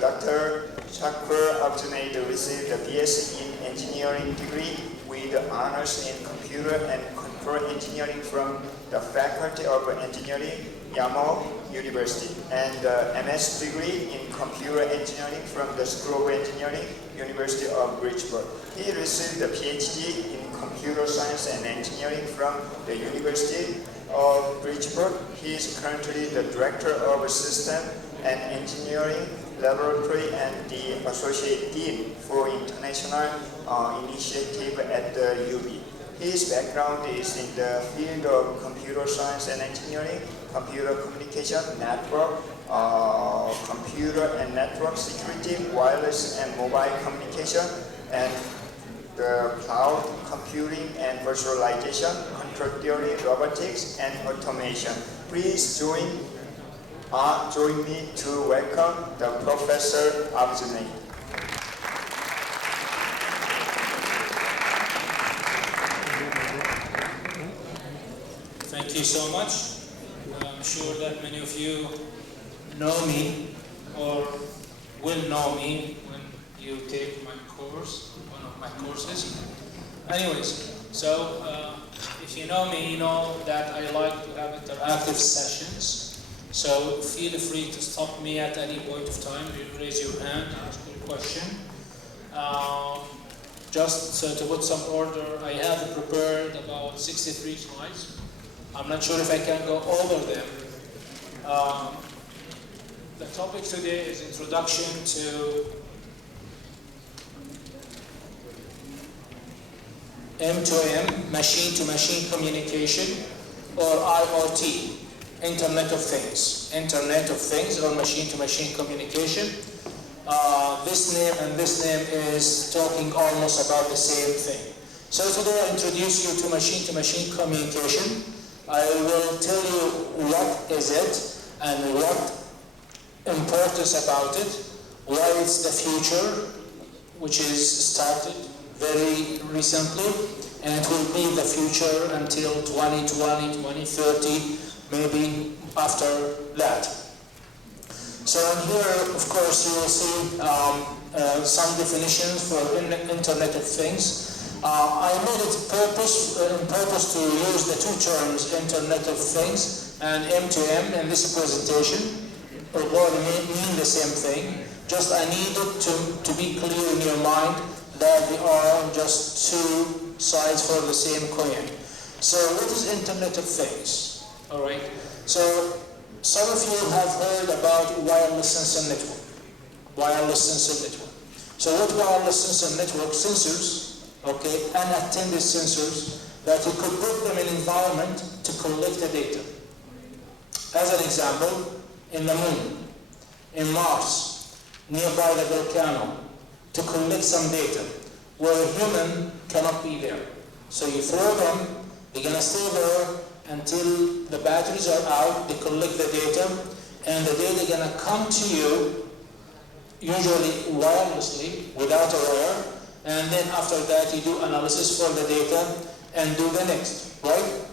Dr. Chakra Abdunay received a BSc in Engineering degree with honors in Computer and Control Engineering from the Faculty of Engineering, Yamaha University, and MS degree in Computer Engineering from the School of Engineering, University of Bridgeport. He received a PhD in Computer Science and Engineering from the University of Bridgeport. He is currently the Director of System and Engineering Laboratory and the Associate Dean for International Initiative at the UB. His background is in the field of computer science and engineering, computer communication, network, computer and network security, wireless and mobile communication, and the cloud computing and virtualization, control theory, robotics, and automation. Please join me to welcome the Professor Abdunay. Thank you so much. I'm sure that many of you know me or will know me when you take my course, one of my courses. Anyways, so if you know me, you know that I like to have interactive sessions. So feel free to stop me at any point of time. You raise your hand, ask your question. Just so to put some order, I have prepared about 63 slides. I'm not sure if I can go over them. The topic today is introduction to M2M, machine-to-machine communication, or IoT, Internet of Things. Internet of Things or machine-to-machine communication. This name and this name is talking almost about the same thing. So today I introduce you to machine-to-machine communication. I will tell you what is it and what importance about it, why it's the future, which is started very recently, and it will be the future until 2020, 2030, maybe after that. So in here, of course, you will see some definitions for Internet of Things. I made it purpose to use the two terms, Internet of Things and M2M in this presentation, although they mean the same thing. Just I needed to be clear in your mind that they are just two sides for the same coin. So what is Internet of Things? All right. So some of you have heard about wireless sensor network. Wireless sensor network. So what wireless sensor network? Sensors, okay, unattended sensors that you could put them in environment to collect the data. As an example, in the moon, in Mars, nearby the volcano, to collect some data where a human cannot be there. So you throw them, they're gonna stay there until the batteries are out, they collect the data, and the data gonna come to you, usually wirelessly, without a wire, and then after that you do analysis for the data and do the next, right?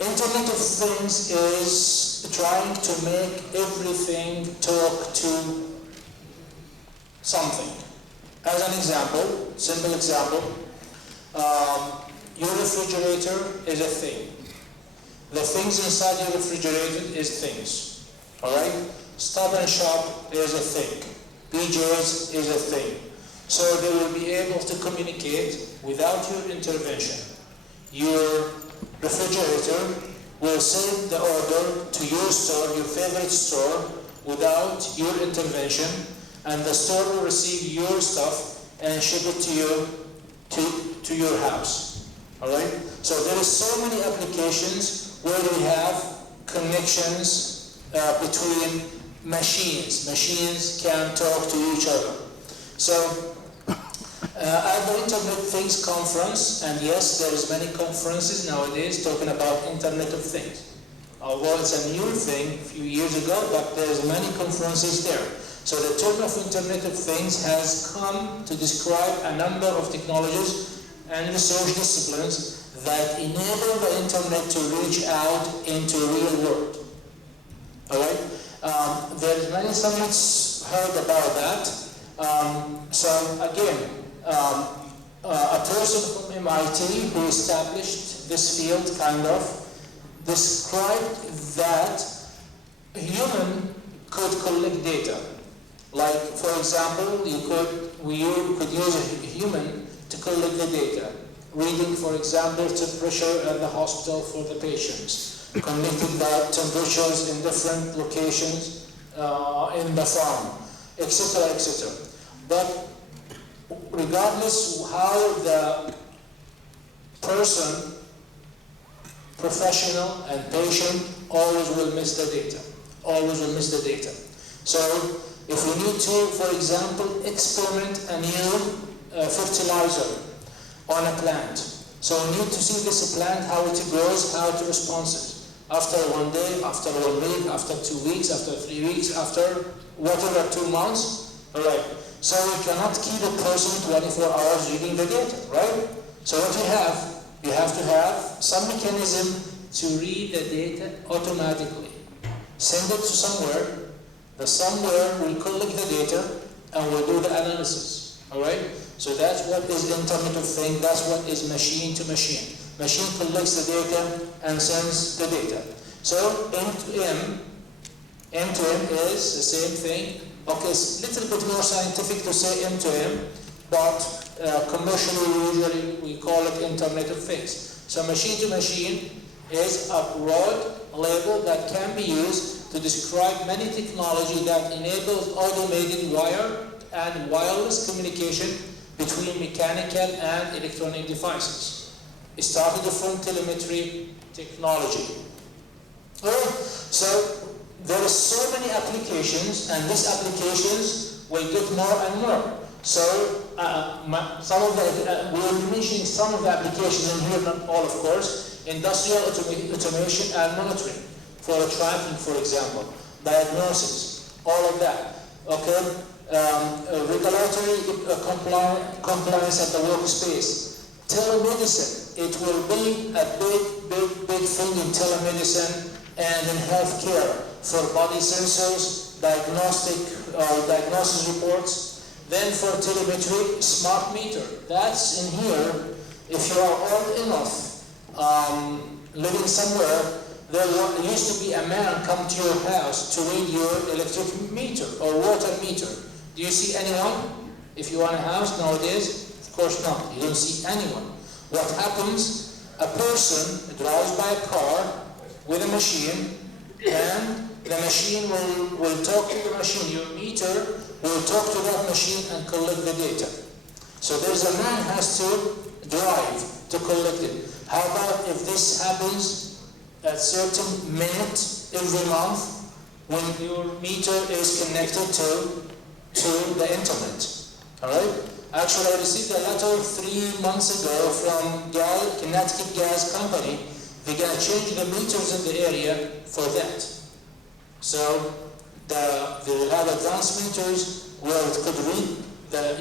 Internet of Things is trying to make everything talk to something. As an example, simple example, your refrigerator is a thing. The things inside your refrigerator is things, all right? Stop and Shop is a thing. PJs is a thing. So they will be able to communicate without your intervention. Your refrigerator will send the order to your store, your favorite store, without your intervention, and the store will receive your stuff and ship it to you to your house. All right? So there is so many applications where we have connections between machines. Machines can talk to each other. So at the Internet Things conference, and yes, there is many conferences nowadays talking about Internet of Things. Although it's a new thing a few years ago, but there's many conferences there. So the term of Internet of Things has come to describe a number of technologies and research disciplines that enable the Internet to reach out into real world. All right? There's many summits heard about that. So again, a person from MIT who established this field described that human could collect data. Like, for example, you could use a human to collect the data. Reading, for example, temperature at the hospital for the patients. Connecting the temperatures in different locations in the farm, etc., etc. But regardless how the person, professional and patient, always will miss the data. Always will miss the data. So if we need to, for example, experiment a new fertilizer on a plant. So we need to see this plant, how it grows, how it responds. After 1 day, after 1 week, after 2 weeks, after 3 weeks, after whatever, 2 months. Alright. So we cannot keep a person 24 hours reading the data, right? So what you have to have some mechanism to read the data automatically. Send it to somewhere. The somewhere will collect the data and will do the analysis. Alright? So that's what is Internet of Things, that's what is machine to machine. Machine collects the data and sends the data. So M2M is the same thing. Okay, it's a little bit more scientific to say M2M, but commercially usually we call it Internet of Things. So machine to machine is a broad label that can be used to describe many technology that enables automated wire and wireless communication between mechanical and electronic devices. It started from telemetry technology. So there are so many applications, and these applications will get more and more. So some of the we will be mentioning some of the applications in here, not all, of course. Industrial automation and monitoring for tracking, for example, diagnosis, all of that. Okay, regulatory compliance at the workspace. Telemedicine, it will be a big thing in telemedicine and in healthcare for body sensors, diagnosis reports. Then for telemetry, smart meter. That's in here. If you are old enough, living somewhere, there used to be a man come to your house to read your electric meter or water meter. Do you see anyone? If you own a house nowadays, of course not. You don't see anyone. What happens? A person drives by a car with a machine, and the machine will talk to the machine. Your meter will talk to that machine and collect the data. So there's a man has to drive to collect it. How about if this happens at certain minute every month when your meter is connected to the internet? All right. Actually, I received a letter 3 months ago from Connecticut Gas Company. They're going to change the meters in the area for that. So they will have advanced meters where it could read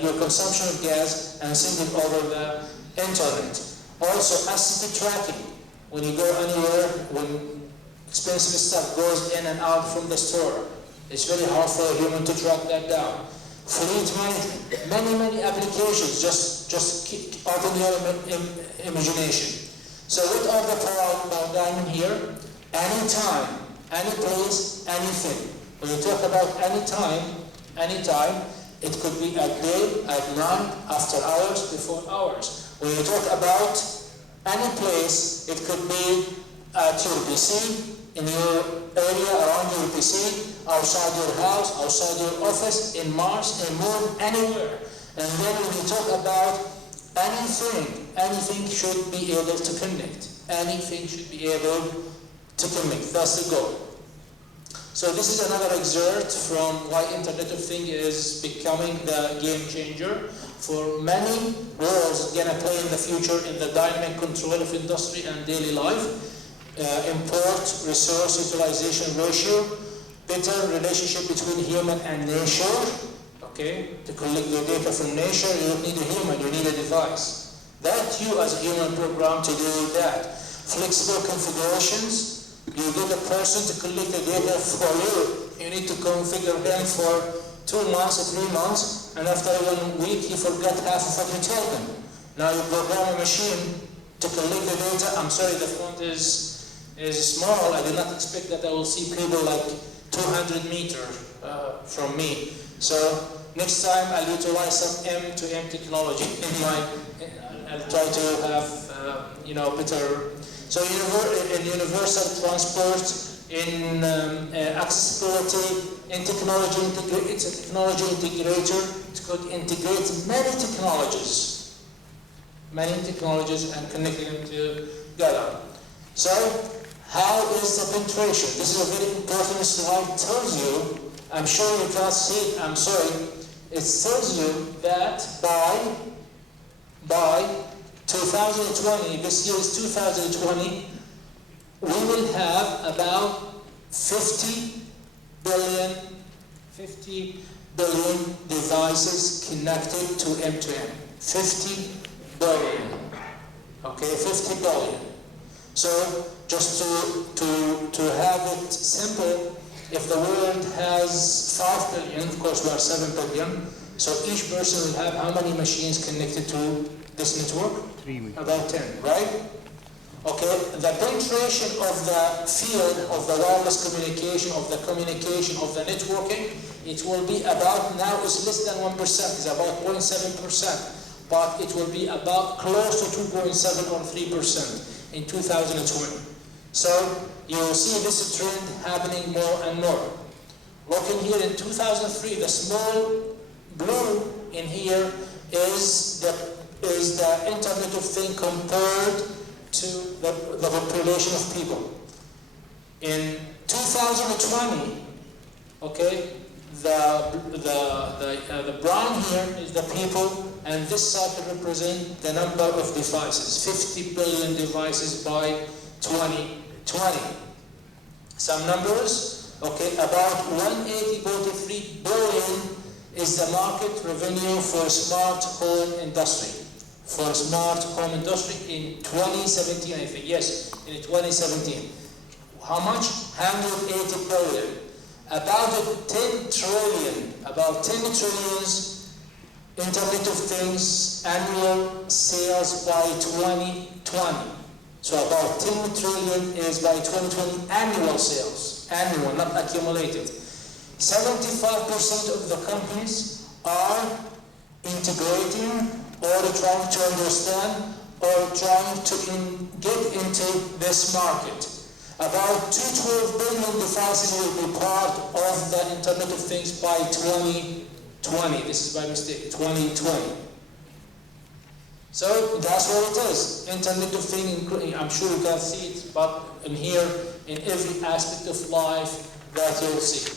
your consumption of gas and send it over the internet. Also, asset tracking. When you go anywhere, when expensive stuff goes in and out from the store, it's very hard for a human to track that down. Fleet management, many applications. Just open your imagination. So what are the paradigm here? Anytime, any place, anything. When you talk about anytime, it could be at day, at night, after hours, before hours. When you talk about any place, it could be at your PC, in your area around your PC, outside your house, outside your office, in Mars, in Moon, anywhere. And then when you talk about anything should be able to connect. Anything should be able to connect. That's the goal. So this is another excerpt from why Internet of Things is becoming the game changer for many roles it's going to play in the future in the dynamic control of industry and daily life. Import resource utilization ratio, better relationship between human and nature. Okay, to collect the data from nature, you don't need a human, you need a device. That you as a human program to do that. Flexible configurations, you get a person to collect the data for you. You need to configure them for 2 months or 3 months, and after 1 week you forget half of what you told them. Now you program a machine to collect the data. I'm sorry, the font is small. I did not expect that I will see people like 200 meters from me. So next time I'll utilize some M2M technology in my. I'll try to have better. So in universal transport, in accessibility, in technology, it's a technology integrator. It could integrate many technologies and connecting them together. So how is the penetration? This is a very important slide. It tells you, I'm sure you can't see it, I'm sorry. It tells you that by 2020, this year is 2020, we will have about 50 billion devices connected to M2M. 50 billion. Okay, 50 billion. So just to have it simple, if the world has 5 billion, of course we are 7 billion, so each person will have how many machines connected to this network? 3. About 10, right? Okay, the penetration of the field of the wireless communication, of the networking, it will be about, now it's less than 1%, it's about 0.7%, but it will be about close to 2.7 or 3% in 2020. So you will see this trend happening more and more. Looking here in 2003, the small blue in here is the Internet of Things compared to the population of people. In 2020, okay, the brown here is the people, and this circle represents the number of devices, 50 billion devices by 2020. Some numbers, okay, about 180.43 billion is the market revenue for smart home industry. For smart home industry in 2017, I think, yes, in 2017. How much? 180 billion. About 10 trillion Internet of Things annual sales by 2020. So about 10 trillion is by 2020 annual sales, annual, not accumulated. 75% of the companies are integrating or trying to understand or trying to get into this market. About 212 billion devices will be part of the Internet of Things by 2020. This is by mistake, 2020. So that's what it is. Internet of Things, I'm sure you can see it, but in here, in every aspect of life that you'll see.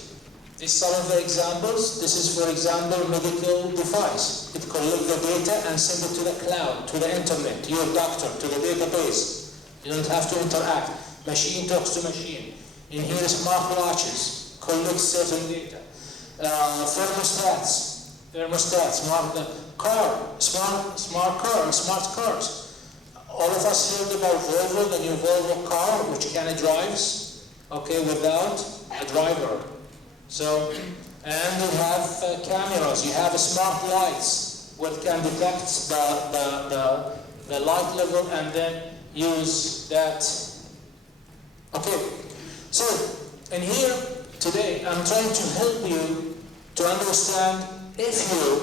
These are some of the examples. This is, for example, medical device. It collects the data and sends it to the cloud, to the internet, to your doctor, to the database. You don't have to interact. Machine talks to machine. In here, smart watches collect certain data. Thermostats, smart cars. All of us heard about Volvo, the new Volvo car, which kind of drives, okay, without a driver. So, and you have cameras, you have smart lights, which can detect the light level and then use that. Okay, so in here today, I'm trying to help you to understand if you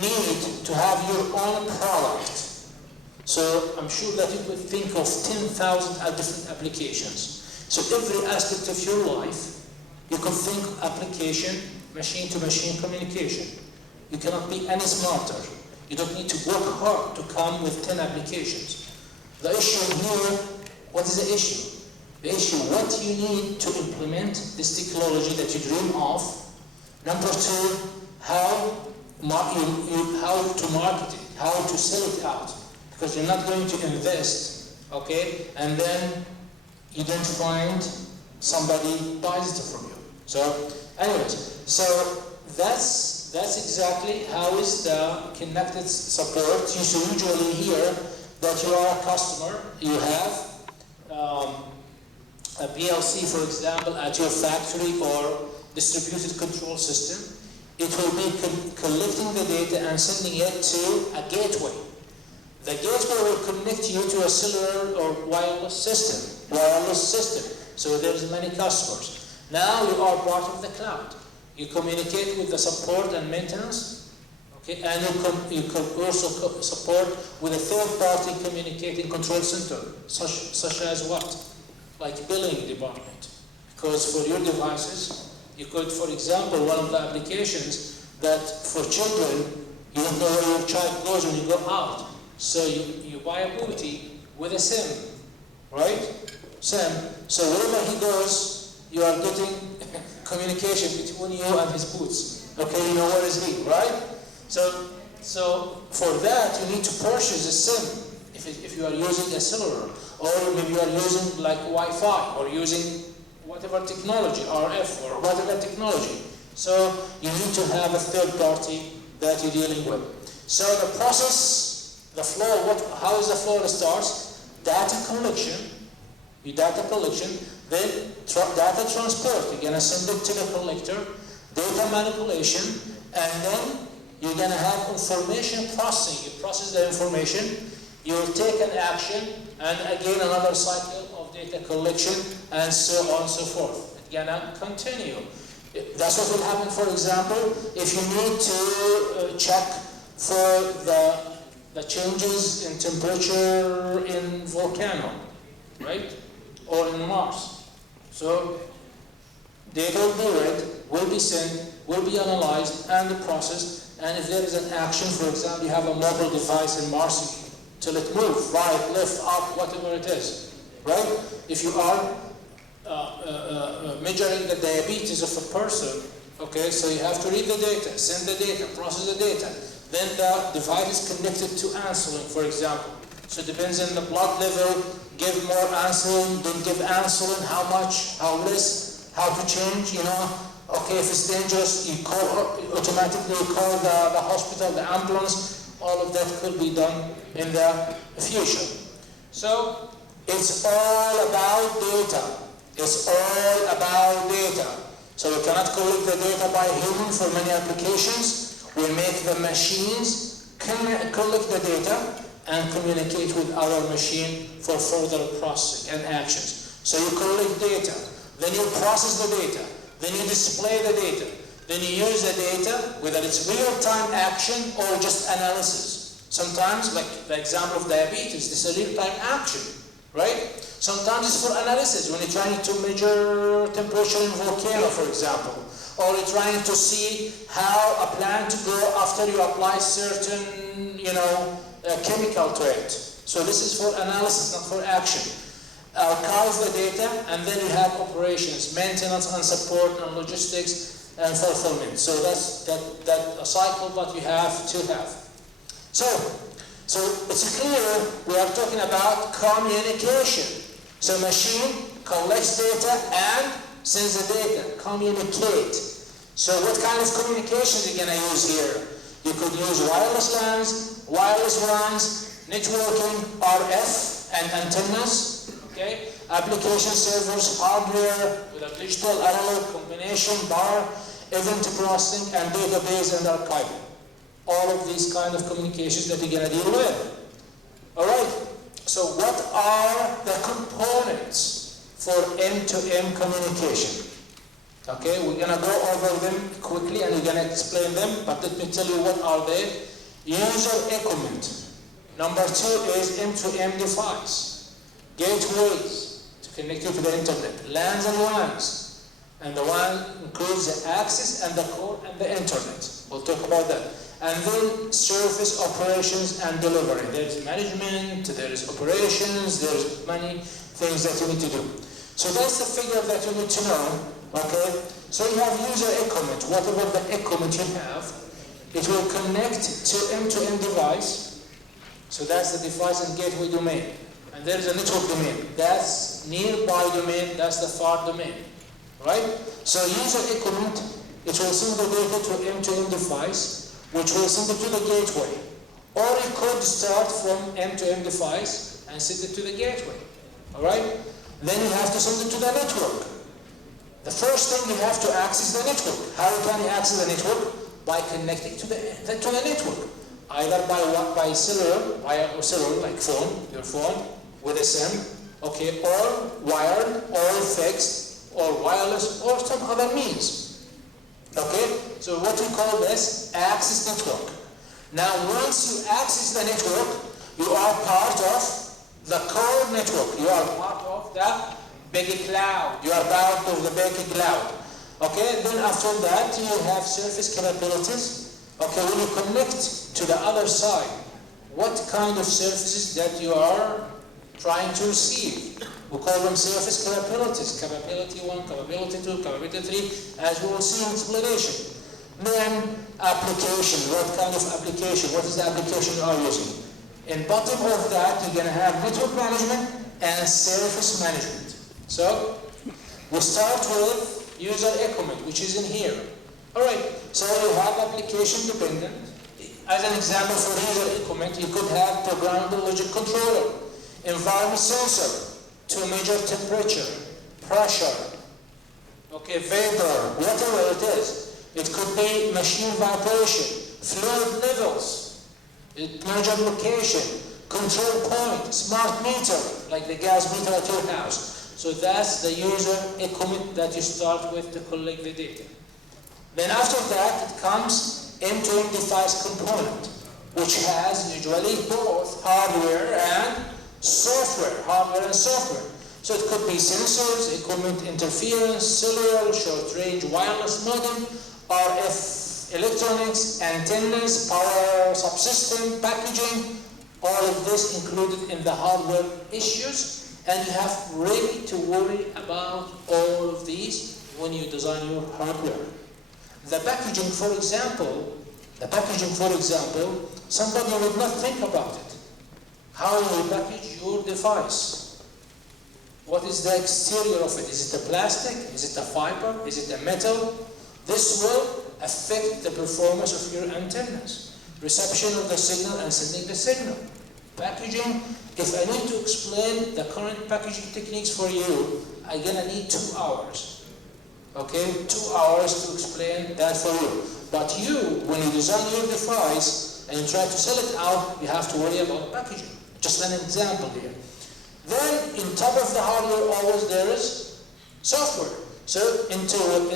need to have your own product. So I'm sure that you will think of 10,000 different applications. So every aspect of your life, you can think application, machine-to-machine communication. You cannot be any smarter. You don't need to work hard to come with 10 applications. The issue here, what is the issue? The issue, what you need to implement this technology that you dream of. Number 2, how to market it, how to sell it out. Because you're not going to invest, okay, and then you don't find somebody buys it from you. So, anyways, so that's exactly how is the connected support. You should usually hear that you are a customer, you have a PLC, for example, at your factory, or distributed control system. It will be collecting the data and sending it to a gateway. The gateway will connect you to a cellular or wireless system. So there's many customers. Now you are part of the cloud. You communicate with the support and maintenance, okay, and you can also support with a third-party communicating control center, such as what? Like billing department. Because for your devices, you could, for example, one of the applications that for children, you don't know where your child goes when you go out. So you buy a booty with a SIM, right? SIM. So wherever he goes, you are getting communication between you and his boots. Okay, you know where is he, right? So for that, you need to purchase a SIM if you are using a cellular, or maybe you are using like Wi-Fi, or using whatever technology, RF, or whatever technology. So you need to have a third party that you're dealing with. So the process, the flow, how is the flow starts? Data collection, then data transport. You're gonna send it to the collector, data manipulation, and then you're gonna have information processing. You process the information, you'll take an action, and again another cycle of data collection, and so on and so forth. It's gonna continue. That's what will happen, for example, if you need to check for the changes in temperature in volcano, right? Or in Mars. So data will be read, will be sent, will be analyzed and processed, and if there is an action, for example, you have a mobile device in Mars, till it moves, right, left, up, whatever it is, right? If you are measuring the diabetes of a person, okay, so you have to read the data, send the data, process the data. Then the device is connected to insulin, for example. So it depends on the blood level, give more insulin, don't give insulin, how much, how less, how to change, you know. Okay, if it's dangerous, you automatically call the hospital, the ambulance. All of that could be done in the future. So it's all about data. It's all about data. So we cannot collect the data by human for many applications. We make the machines collect the data and communicate with our machine for further processing and actions. So you collect data, then you process the data, then you display the data, then you use the data, whether it's real-time action or just analysis. Sometimes, like the example of diabetes, this is a real-time action, right? Sometimes it's for analysis, when you're trying to measure temperature in volcano, for example, or you're trying to see how a plant go after you apply certain, chemical to it. So this is for analysis, not for action. Archive the data, and then you have operations, maintenance and support and logistics and fulfillment. So that's that a cycle that you have to have. So it's clear we are talking about communication. So machine collects data and sends the data, communicate. So what kind of communication are you going to use here? You could use wireless LANs, wireless WANs, networking, RF, and antennas, okay? Application servers, hardware, with a digital analog combination, bar, event processing, and database and archiving. All of these kind of communications that you're going to deal with. All right, so what are the components for M2M communication? Okay, we're going to go over them quickly and we're going to explain them, but let me tell you what are they. User equipment. Number 2 is M2M device. Gateways to connect you to the internet. LANs and WANs. And the WAN includes the access and the core and the internet. We'll talk about that. And then service operations and delivery. There's management, there's operations, there's many things that you need to do. So that's the figure that you need to know. Okay, so you have user equipment, whatever the equipment you have, it will connect to M2M device. So that's the device and gateway domain. And there is a network domain. That's nearby domain, that's the far domain. Right? So user equipment, it will send the data to M2M device, which will send it to the gateway. Or it could start from M2M device and send it to the gateway. Alright? Then you have to send it to the network. The first thing you have to access the network. How can you access the network? By connecting to the network. Either by cellular, like phone, your phone with a SIM, okay, or wired, or fixed, or wireless, or some other means. Okay, so what we call this access network. Now, once you access the network, you are part of the core network. You are part of the big cloud. You are part of the big cloud. Okay, then after that, you have service capabilities. Okay, when you connect to the other side, what kind of services that you are trying to receive? We call them service capabilities. Capability 1, capability 2, capability 3, as we will see in explanation. Then application. What kind of application? What is the application you are using? In bottom of that, you're going to have network management and service management. So we start with user equipment, which is in here. Alright, so you have application dependent. As an example for user equipment, you could have programmable logic controller, environment sensor to measure temperature, pressure, okay, vapor, whatever it is. It could be machine vibration, fluid levels, measure location, control point, smart meter, like the gas meter at your house. So that's the user equipment that you start with to collect the data. Then after that, it comes M2M Device Component, which has usually both hardware and software. So it could be sensors, equipment interference, cellular, short-range wireless modem, RF electronics, antennas, power subsystem, packaging, all of this included in the hardware issues, and you have really to worry about all of these when you design your hardware. The packaging, for example, somebody would not think about it. How you package your device? What is the exterior of it? Is it a plastic? Is it a fiber? Is it a metal? This will affect the performance of your antennas, reception of the signal and sending the signal. Packaging, if I need to explain the current packaging techniques for you, I'm gonna need 2 hours. Okay, 2 hours to explain that for you. But you, when you design your device and you try to sell it out, you have to worry about packaging. Just an example here. Then, in top of the hardware, always there is software. So, network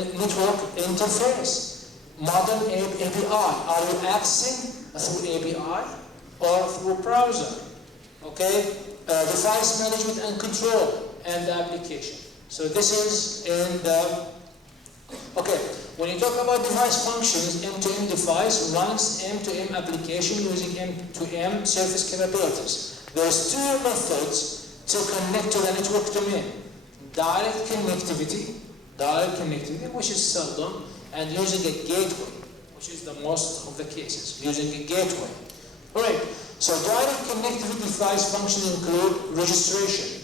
interface, modern API. Are you accessing through API or through browser? Okay, device management and control and the application. So this is in the okay, when you talk about device functions, M2M device runs M2M application using M2M service capabilities. There's 2 methods to connect to the network domain. Direct connectivity, which is seldom, and using a gateway, which is the most of the cases, using a gateway. Alright, so direct connectivity device functions include registration.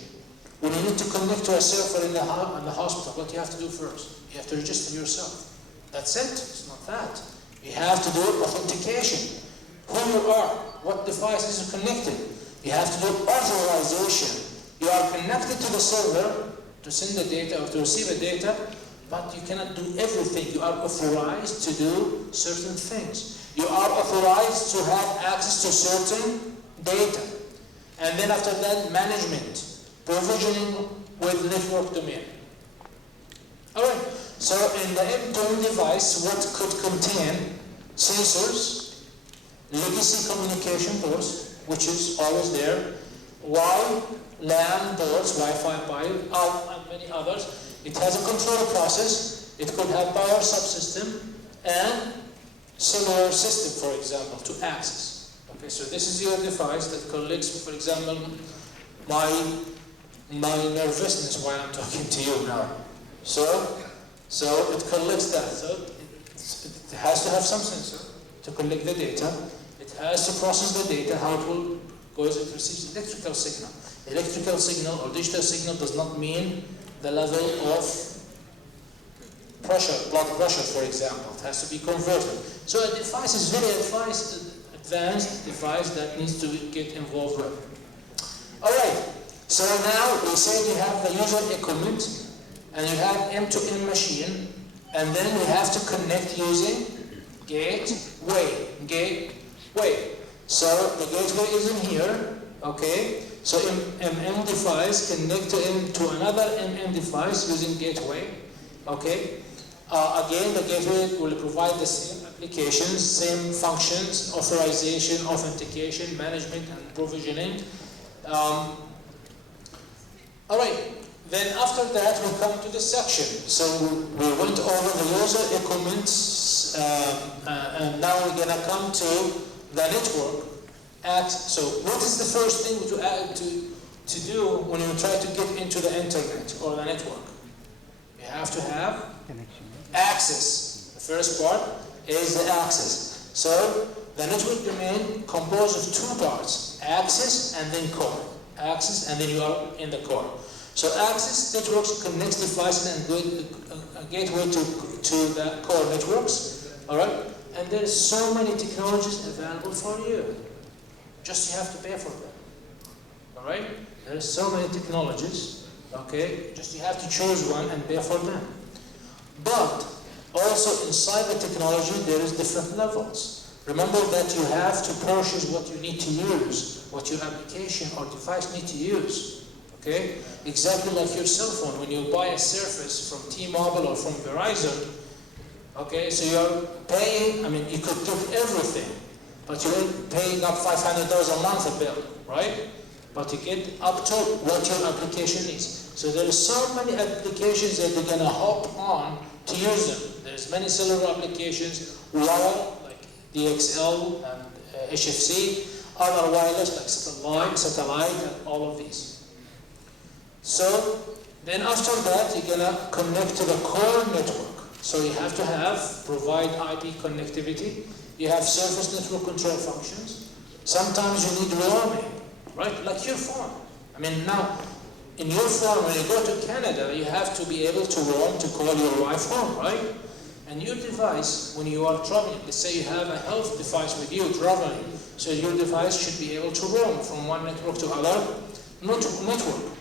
When you need to connect to a server in the hospital, what do you have to do first? You have to register yourself. That's it. It's not that. You have to do authentication. Who you are, what device is connected. You have to do authorization. You are connected to the server to send the data or to receive the data, but you cannot do everything. You are authorized to do certain things. You are authorized to have access to certain data. And then after that, management. Provisioning with network domain. Alright, so in the M2M device, what could contain sensors, legacy communication ports, which is always there, LAN ports, Wi-Fi pipe, and many others. It has a control process. It could have power subsystem and cellular system, for example, to access. Okay, so this is your device that collects, for example, my nervousness while I'm talking to you now. So it collects that. So it has to have some sensor to collect the data. It has to process the data, how it will go as it receives electrical signal. Electrical signal or digital signal does not mean the level of pressure, blood pressure, for example. It has to be converted. So a device is very advanced device that needs to get involved with. Alright. So now we said you have the user equipment and you have M2M machine, and then we have to connect using gateway. So the gateway is in here, okay? So MM device connect to another MM device using gateway, okay? Again, the gateway will provide the same applications, same functions, authorization, authentication, management, and provisioning. All right, then after that we come to the section. So we went over the user equipment, and now we're gonna come to the network. So what is the first thing to do when you try to get into the internet or the network? You have to have access. The first part is the access. So the network domain composed of two parts, access and then core. Access and then you are in the core. So access networks connects devices and a gateway to the core networks. All right, and there is so many technologies available for you. Just you have to pay for them. All right, there are so many technologies. Okay, just you have to choose one and pay for them. But also inside the technology there is different levels. Remember that you have to purchase what you need to use, what your application or device need to use. Okay, exactly like your cell phone. When you buy a service from T-Mobile or from Verizon, okay, so you're paying, I mean, you could get everything, but you're paying up $500 a month a bill, right? But you get up to what your application is. So there are so many applications that you're gonna hop on to use them. There's many cellular applications, wire, like DXL and HFC, other wireless like satellite, and all of these. So then after that, you're gonna connect to the core network. So you have to provide IP connectivity. You have surface network control functions. Sometimes you need roaming, right? Like your phone. I mean, now, in your phone, when you go to Canada, you have to be able to roam to call your wife home, right? And your device, when you are traveling, let's say you have a health device with you traveling, so your device should be able to roam from one network to another network.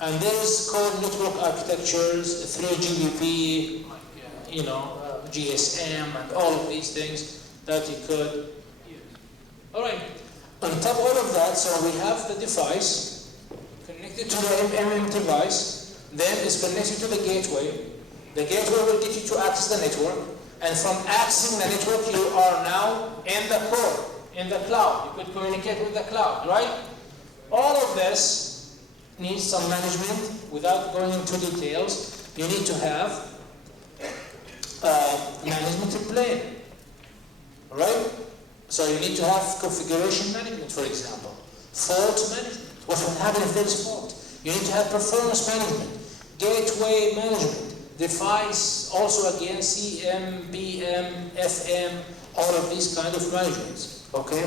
And there's core network architectures, 3GPP, GSM, and all of these things that you could use. All right. On top of all of that, so we have the device connected to the MM device, then it's connected to the gateway. The gateway will get you to access the network, and from accessing the network, you are now in the core, in the cloud. You could communicate with the cloud, right? All of this needs some management. Without going into details, you need to have management in plane, right? So you need to have configuration management, for example. Fault management. What will happen if there is fault? You need to have performance management, gateway management, device, also again CM, BM, FM, all of these kind of managements. Okay?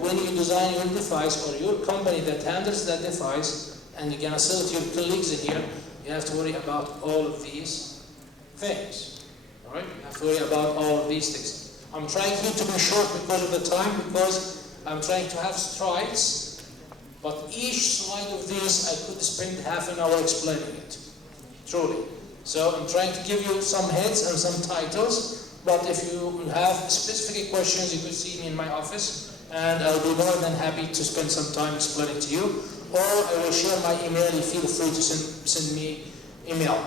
When you design your device or your company that handles that device, and you're gonna sell it to your colleagues in here, you have to worry about all of these things. All right? You have to worry about all of these things. I'm trying here to be short because of the time, because I'm trying to have slides, but each slide of these I could spend half an hour explaining it, truly. So I'm trying to give you some heads and some titles, but if you have specific questions, you could see me in my office, and I'll be more than happy to spend some time explaining to you, or I will share my email. You feel free to send me email.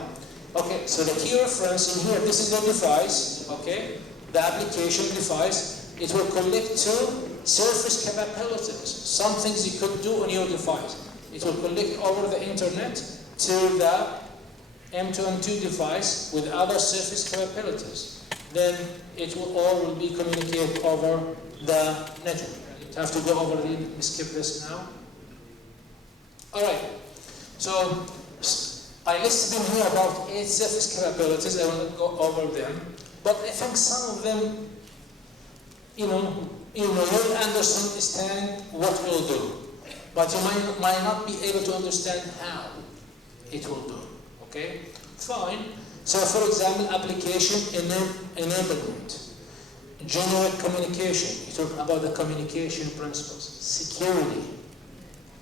Okay, so the key reference in here, this is the device, okay? The application device, it will connect to surface capabilities, some things you could do on your device. It will connect over the internet to the M2M2 device with other surface capabilities. Then it will be communicated over the network. You have to go over the, let me skip this now. All right, so I listed in here about 8 surface capabilities. I will not go over them. But I think some of them, you'll understand what it will do. But you might not be able to understand how it will do. Okay? Fine. So for example, application enablement, generic communication. You talk about the communication principles, security.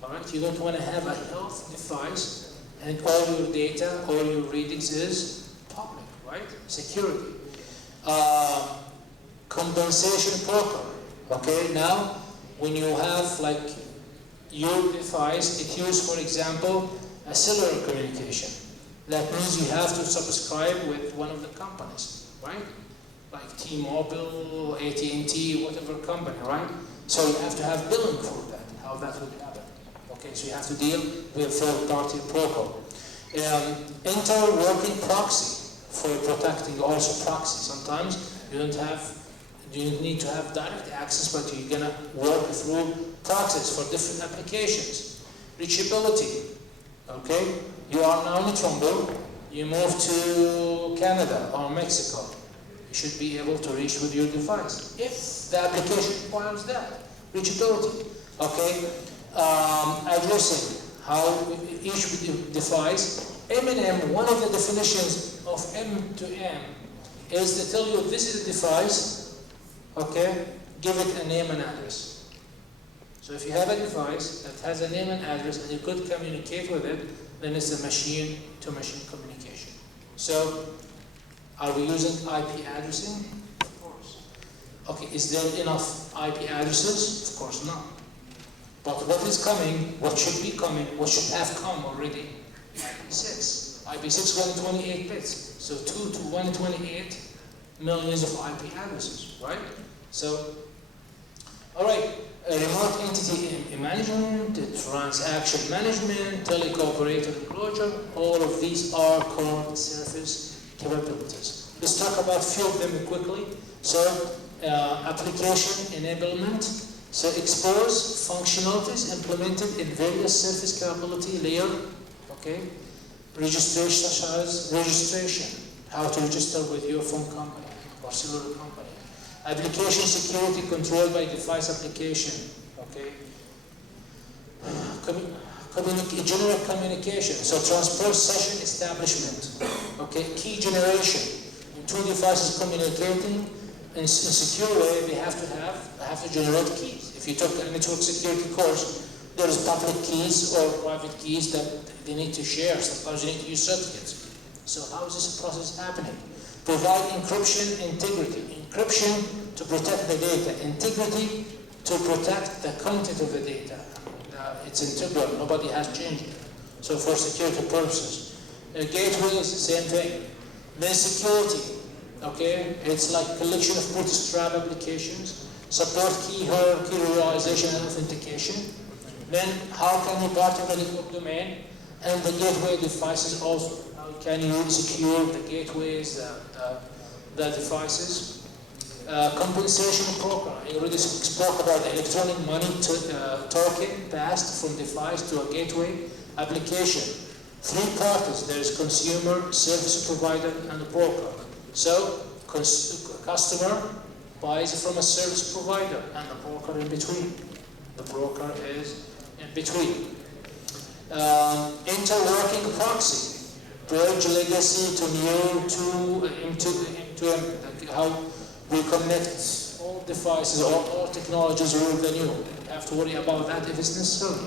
All right, you don't want to have a health device and all your data, all your readings is public, right? Security. Compensation broker. Okay, now when you have like your device, it uses, for example, a cellular communication. That means you have to subscribe with one of the companies, right? Like T-Mobile, AT&T, whatever company, right? So you have to have billing for that, how that would happen. Okay, so you have to deal with third-party protocol. Inter-working proxy for protecting also proxy. Sometimes you don't need to have direct access, but you're gonna work through proxies for different applications. Reachability. Okay, you are now in Toronto, you move to Canada or Mexico. You should be able to reach with your device if the application requires that. Reachability. Okay, addressing how each device. M2M, one of the definitions of M2M is to tell you this is a device, okay, give it a name and address. So if you have a device that has a name and address and you could communicate with it, then it's a machine-to-machine communication. So, are we using IP addressing? Of course. Okay, is there enough IP addresses? Of course not. But what is coming, what should be coming, what should have come already? IP6. IP6 128 bits. So 2 to 128 millions of IP addresses, right? So, all right. Remote entity management, transaction management, teleco-operator enclosure, all of these are core service capabilities. Let's talk about a few of them quickly. So, application enablement. So, expose functionalities implemented in various service capability layer. Okay. Registration, such as registration, how to register with your phone company or cellular company. Application security controlled by device application, okay? General communication, so transport session establishment, okay? Key generation, when two devices communicating in a secure way, they have to generate keys. If you took a network security course, there is public keys or private keys that they need to share. Sometimes you need to use certificates. So how is this process happening? Provide encryption integrity. Encryption to protect the data. Integrity to protect the content of the data. It's integral. Nobody has changed it. So for security purposes. Gateway is the same thing. Then security. Okay, it's like collection of bootstrap applications. Support key realization and authentication. Then how can you part of the network domain? And the gateway devices also. How can you secure the gateways, the devices? Compensation program. I already spoke about the electronic money token passed from device to a gateway application. Three parties. There is consumer, service provider, and a broker. So, customer buys from a service provider, and the broker in between. The broker is in between. Interworking proxy. Bridge legacy to new to M2M, how we connect all devices, all technologies with the new. You have to worry about that if it's necessary.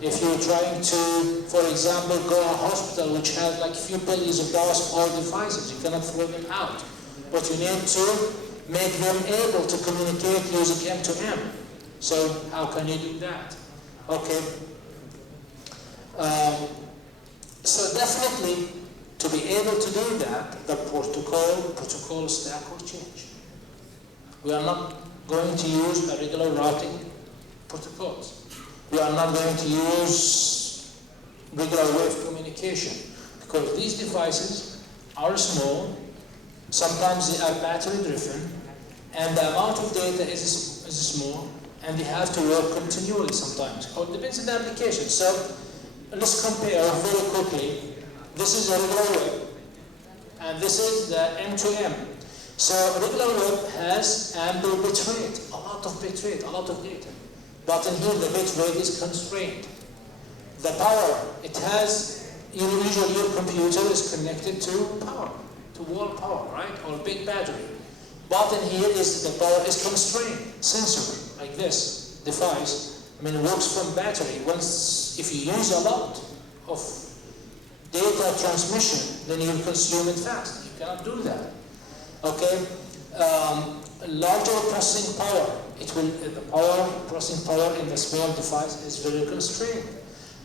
If you're trying to, for example, go to a hospital which has like a few billions of dollars for all devices, you cannot throw them out. But you need to make them able to communicate using M2M. So how can you do that? Okay. So definitely, to be able to do that, the protocol stack will change. We are not going to use a regular routing protocols. We are not going to use regular wave communication because these devices are small, sometimes they are battery driven, and the amount of data is small, and they have to work continually sometimes. It depends on the application. So let's compare very quickly. This is a regular web, and this is the M2M. So regular web has ample bit rate, a lot of bit rate, a lot of data. But in here the bit rate is constrained. The power, it has, usually your computer is connected to power, to wall power, right? Or big battery. But in here is the power is constrained. Sensor, like this device, I mean, it works from battery. Once, if you use a lot of data transmission, then you will consume it fast. You cannot do that. Okay? Larger processing power. The processing power in the small device is very constrained.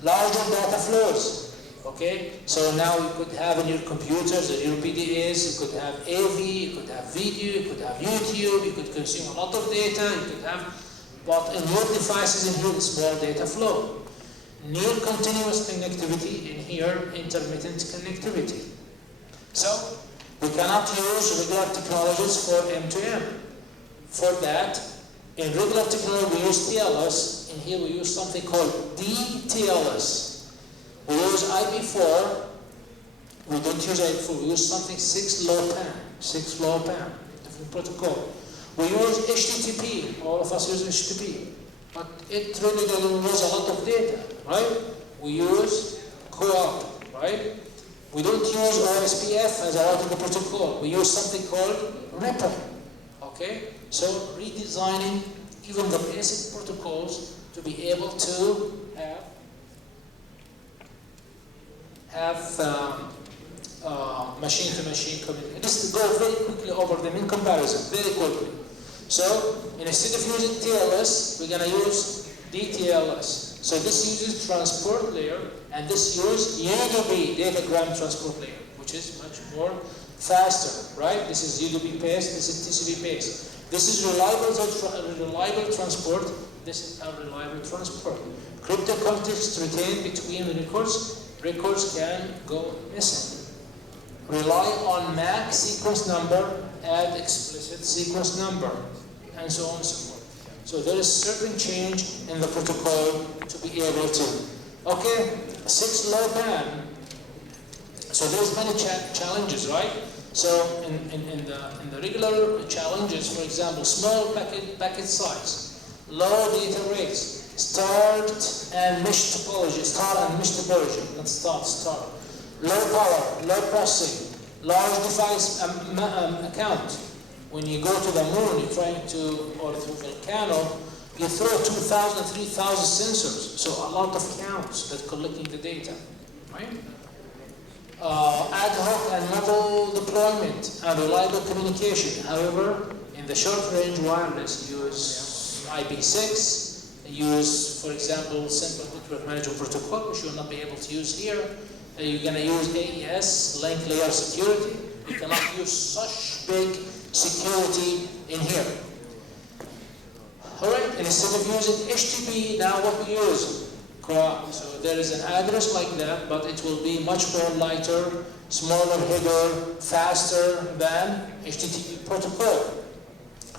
Larger data flows. Okay, so now you could have in your computers, in your PDAs, you could have AV, you could have video, you could have YouTube, you could consume a lot of data, you could have, but in your devices in here, small data flow. Near continuous connectivity, in here, intermittent connectivity. So, we cannot use regular technologies for M2M. For that, in regular technology we use TLS, in here we use something called DTLS. We use IP4, we don't use IP4, we use something 6LoWPAN, different protocol. We use HTTP, all of us use HTTP, but it really doesn't use a lot of data, right? We use co-op, right? We don't use OSPF as a routing protocol, we use something called Ripple, okay? So redesigning even the basic protocols to be able to have machine-to-machine communication. Just to go very quickly over them in comparison, very quickly. So, instead of using TLS, we're going to use DTLS. So this uses transport layer, and this uses UDP, datagram transport layer, which is much more faster, right? This is UDP paste, this is TCP paste. This is reliable transport, this is a reliable transport. Crypto context retained between records can go missing. Rely on MAC sequence number, add explicit sequence number, and so on and so forth. So there is certain change in the protocol to be able to. Okay, 6LoWPAN. So there's many challenges, right? So in the regular challenges, for example, small packet size, low data rates, start and mesh topology, not start. Low power, low processing, large device account. When you go to the moon, you're trying to, or through volcano, you throw 2,000, 3,000 sensors, so a lot of counts that collecting the data, right? Ad hoc and mobile deployment and reliable communication. However, in the short-range wireless, use IP6, use, for example, simple network management protocol, which you will not be able to use here. You're going to use AES, link layer security. You cannot use such big security in here. All right, and instead of using HTTP, now what we use? So there is an address like that, but it will be much more lighter, smaller header, faster than HTTP protocol.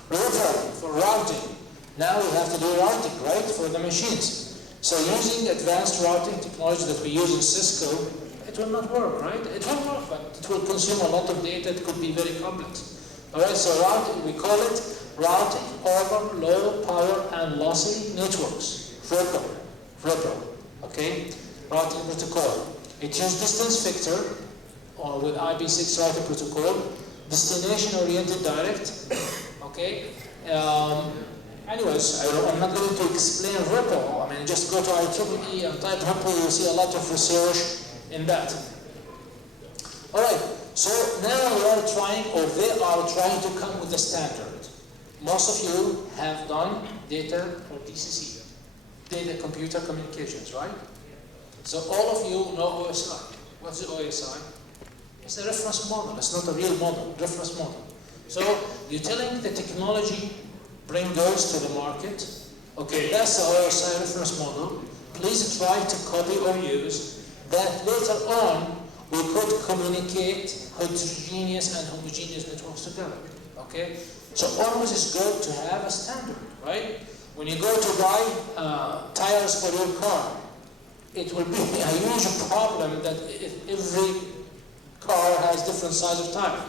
Referral for routing. Now we have to do routing, right, for the machines. So using advanced routing technology that we use in Cisco, it will not work, right? It will work, but it will consume a lot of data. It could be very complex. All right, so routing, we call it routing over low power and lossy networks. RIPPLE, okay? Routing protocol. It uses distance vector, or with IP6 routing protocol, destination-oriented direct, okay? Anyways, I'm not going to explain RIPPLE. I mean, just go to IEEE and type RIPPLE, you'll see a lot of research in that. All right, so now we are trying, or they are trying to come with a standard. Most of you have done data or DCC, data computer communications, right? So all of you know OSI. What's the OSI? It's a reference model. It's not a real model, reference model. So you're telling the technology, bring those to the market. Okay, that's the OSI reference model. Please try to copy or use that. Later on, we could communicate heterogeneous and homogeneous networks together. Okay? So always it's good to have a standard, right? When you go to buy tires for your car, it will be a huge problem that every car has different size of tire.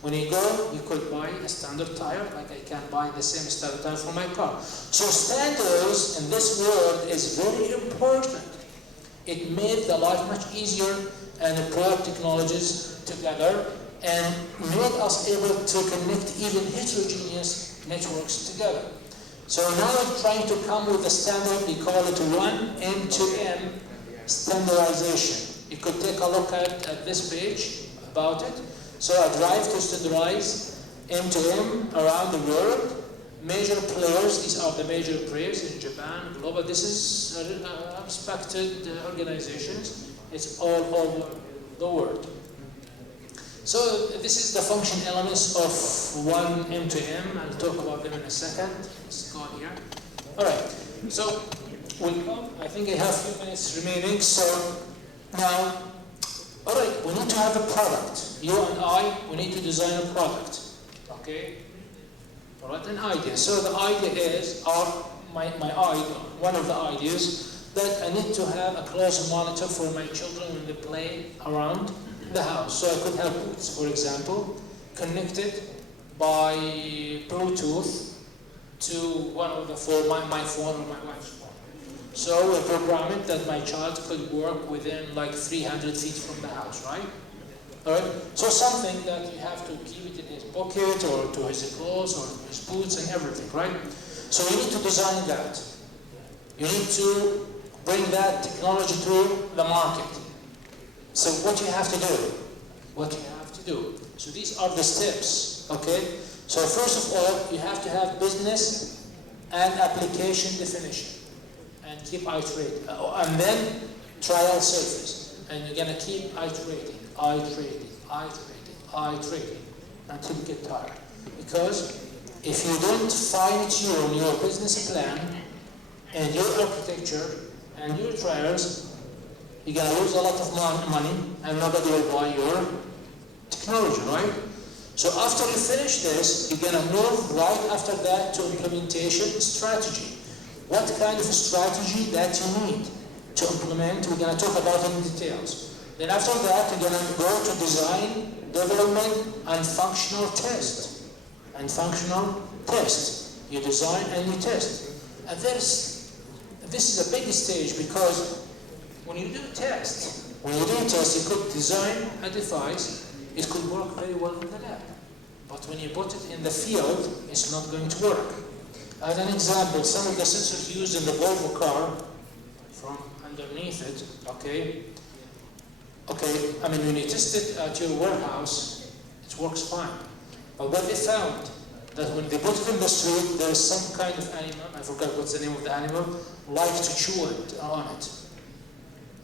When you go, you could buy a standard tire, like I can buy the same standard tire for my car. So standards in this world is very important. It made the life much easier and brought technologies together and made us able to connect even heterogeneous networks together. So now we're trying to come with a standard, we call it one M2M standardization. You could take a look at this page about it. So I drive to standardize M2M around the world. Major players, these are the major players in Japan, global. This is respected organizations. It's all over the world. So this is the function elements of one M2M. I'll talk about them in a second. Let's go here. All right. So we'll come. I think I have a few minutes remaining. So now, all right, we need to have a product. You and I, we need to design a product. Okay. All right, an idea. So the idea is, my idea, one of the ideas, that I need to have a close monitor for my children when they play around the house. So I could have boots, for example, connected by Bluetooth to one of the phone, my phone or my wife's phone. So we program it that my child could work within like 300 feet from the house, right? All right. So something that you have to keep it in his pocket or to his clothes or his boots and everything, right? So you need to design that. You need to bring that technology to the market. So what you have to do, So these are the steps, okay? So first of all, you have to have business and application definition. And keep iterating. And then trial surface. And you're gonna keep iterating until you get tired. Because if you don't fine-tune your business plan and your architecture and your trials, you're going to lose a lot of money and nobody will buy your technology, right? So after you finish this, you're going to move right after that to implementation strategy. What kind of strategy that you need to implement, we're going to talk about in details. Then after that, you're going to go to design, development, and functional test. You design and you test. And this is a big stage because when you do test, you could design a device, it could work very well in the lab. But when you put it in the field, it's not going to work. As an example, some of the sensors used in the Volvo car, from underneath it, okay, I mean, when you test it at your warehouse, it works fine. But what they found, that when they put it in the street, there's some kind of animal, I forgot what's the name of the animal, like to chew it on it.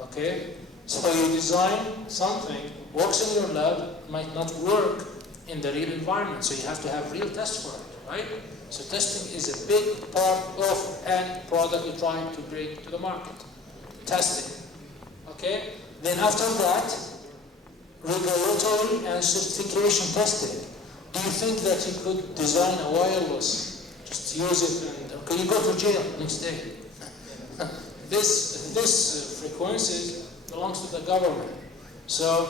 Okay? So you design something, works in your lab, might not work in the real environment, so you have to have real tests for it, right? So testing is a big part of any product you're trying to bring to the market. Testing. Okay? Then after that, regulatory and certification testing. Do you think that you could design a wireless, just use it and, okay, you go to jail next day? This frequency belongs to the government. So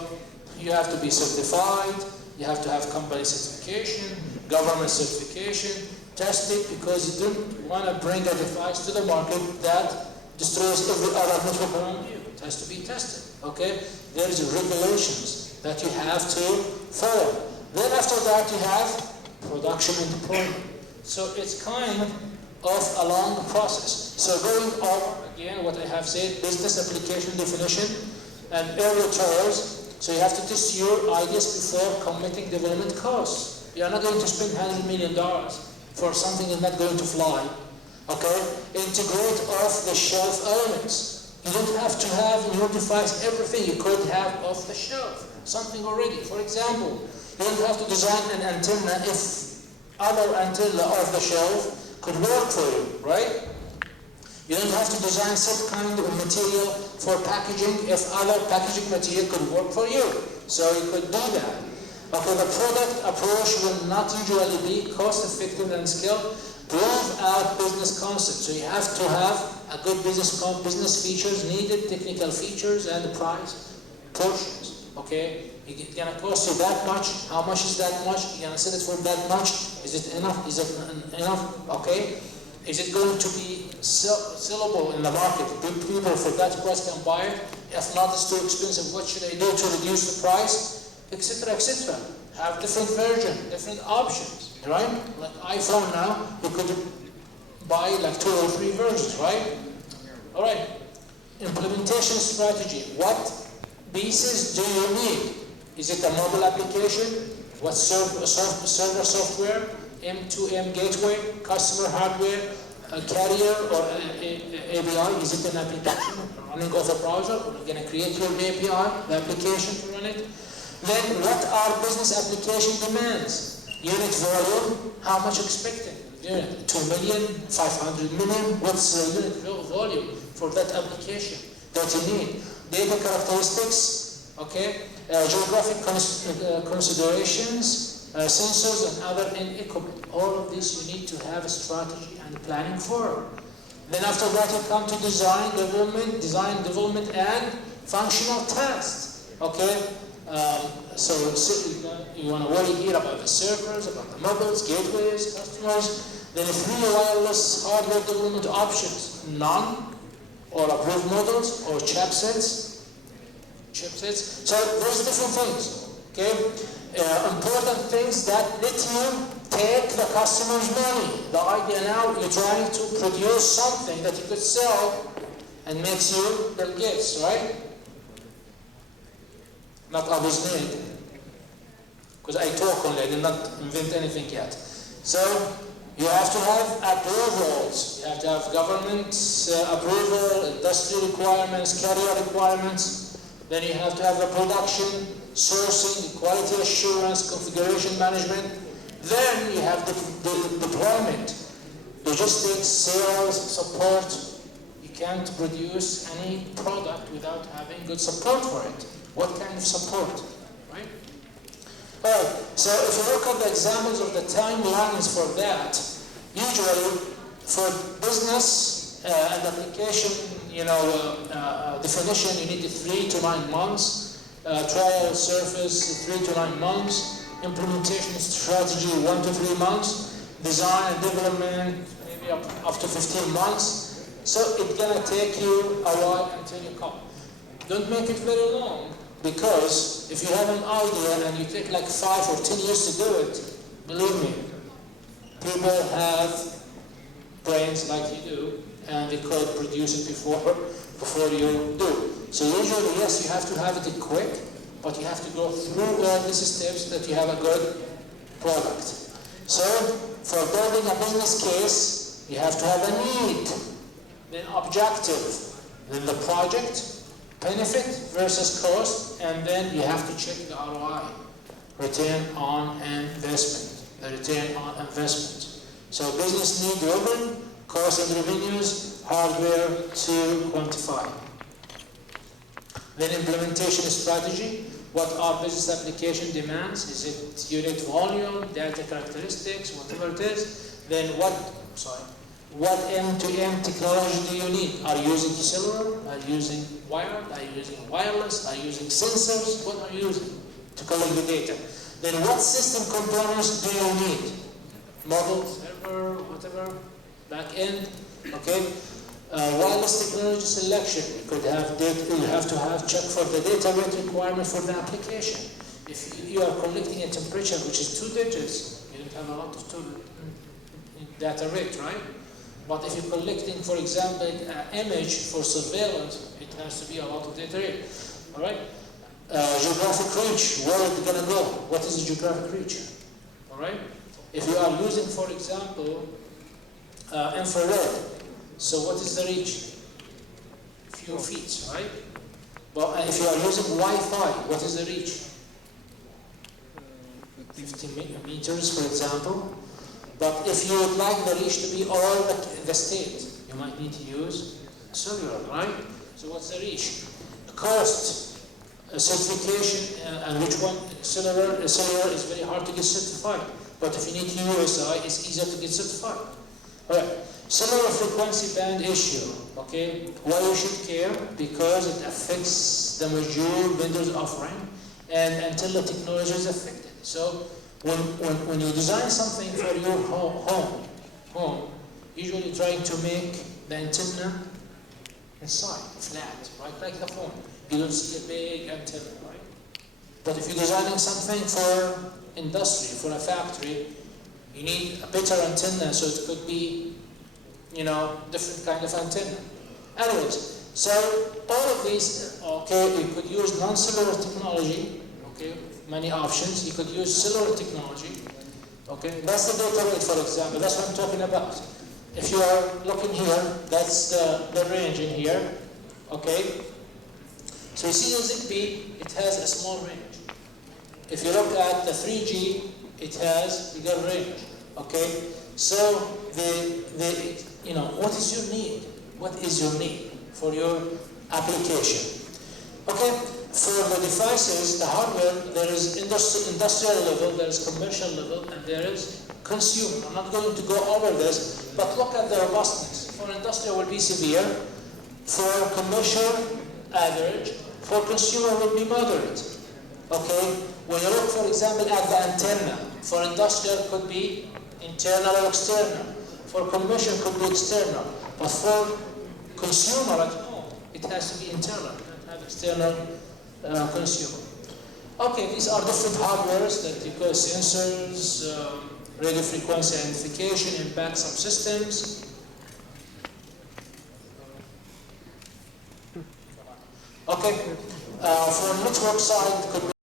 you have to be certified, you have to have company certification, government certification, test it because you don't want to bring a device to the market that destroys every other network around you. It has to be tested, okay? There is regulations that you have to follow. Then after that you have production and deployment. So it's kind of a long process. So going over again what I have said, business application definition and early trials. So you have to test your ideas before committing development costs. You are not going to spend $100 million for something that's not going to fly. Okay? Integrate off-the-shelf elements. You don't have to have in your device everything you could have off the shelf. Something already. For example, you don't have to design an antenna if other antenna off the shelf could work for you, right? You don't have to design some kind of material for packaging if other packaging material could work for you. So you could do that. Okay, the product approach will not usually be cost-effective and scale. Prove out business concepts. So you have to have a good business features, needed technical features, and the price portions. Okay, it's gonna cost you that much. How much is that much? You're gonna sell it for that much. Is it enough? Is it enough? Okay. Is it going to be sellable in the market? People for that price can buy it. If not, it's too expensive. What should I do to reduce the price? Etc. Etc. Have different versions, different options. Right? Like iPhone now, you could buy like 2 or 3 versions, right? All right. Implementation strategy. What pieces do you need? Is it a mobile application? What server software? M2M Gateway, customer hardware, a carrier or API? Is it an application running off a browser? Or you're going to create your API, the application to run it? Then what are business application demands? Unit volume, how much expected? Unit, 2 million, 500 million, what's the unit volume for that application that you need? Data characteristics, okay? Geographic considerations, sensors and other end equipment. All of this you need to have a strategy and planning for. Then after that you come to design, development and functional tests, okay? So you want to worry here about the servers, about the mobiles, gateways, customers. Then 3 wireless hardware development options, none, or approved models, or chipsets. So there's different things, okay? Important things that let you take the customer's money. The idea now, you're trying to produce something that you could sell and makes you Bill Gates, right? Not others need, because I talk only, I did not invent anything yet. So you have to have approvals. You have to have government approval, industry requirements, carrier requirements. Then you have to have the production, sourcing, quality assurance, configuration management. Then you have the deployment, logistics, sales, support. You can't produce any product without having good support for it. What kind of support, right? Alright, so if you look at the examples of the timelines for that, usually for business and application, definition, you need 3 to 9 months. Trial surface, 3 to 9 months. Implementation strategy, 1 to 3 months. Design and development, maybe up to 15 months. So it's gonna take you a while until you come. Don't make it very long, because if you have an idea and you take like 5 or 10 years to do it, believe me, people have brains like you do, and they could produce it before you do. So usually, yes, you have to have it quick, but you have to go through all these steps that you have a good product. So for building a business case, you have to have a need, then objective, then the project, benefit versus cost, and then you have to check the ROI, return on investment, the return on investment. So business need driven, cost and revenues, hardware to quantify. Then implementation strategy. What are business application demands? Is it unit volume, data characteristics, whatever it is? Then what M2M technology do you need? Are you using cellular? Are you using wired? Are you using wireless? Are you using sensors? What are you using to collect the data? Then what system components do you need? Model, server, whatever, back end, okay? Wireless technology selection. You could have data, you have to have check for the data rate requirement for the application. If you are collecting a temperature which is 2 digits, you don't have a lot of data rate, right? But if you're collecting, for example, an image for surveillance, it has to be a lot of data rate. All right? Geographic reach, where are you going to go? What is the geographic reach? All right? If you are using, for example, infrared, so what is the reach? Few feet, right? But if you are using Wi-Fi, what is the reach? 50 meters, for example. But if you would like the reach to be all the state, you might need to use cellular, right? So what's the reach? Cost, certification, and which one? Cellular is very hard to get certified. But if you need USI, it's easier to get certified. All right. Cellular frequency band issue, okay? Why you should care? Because it affects the mature vendor's offering, and until the technology is affected. So when you design something for your home, usually trying to make the antenna inside, flat, right, like the phone. You don't see a big antenna, right? But if you're designing something for industry, for a factory, you need a better antenna, so it could be different kind of antenna. Anyways, so all of these, okay, we could use non-cellular technology, okay, many options. You could use cellular technology, okay. That's the data rate, for example. That's what I'm talking about. If you are looking here, that's the range in here, okay. So you see the ZigBee, it has a small range. If you look at the 3G, it has bigger range, okay. So what is your need? What is your need for your application? Okay, for the devices, the hardware, there is industrial level, there is commercial level, and there is consumer. I'm not going to go over this, but look at the robustness. For industrial will be severe, for commercial, average, for consumer will be moderate. Okay, when you look, for example, at the antenna, for industrial could be internal or external, for commercial could be external, but for consumer at home, it has to be internal, it can't have external consumer. Okay, these are different hardwares that you call sensors, radio frequency identification, impact subsystems. Okay, for network side, it could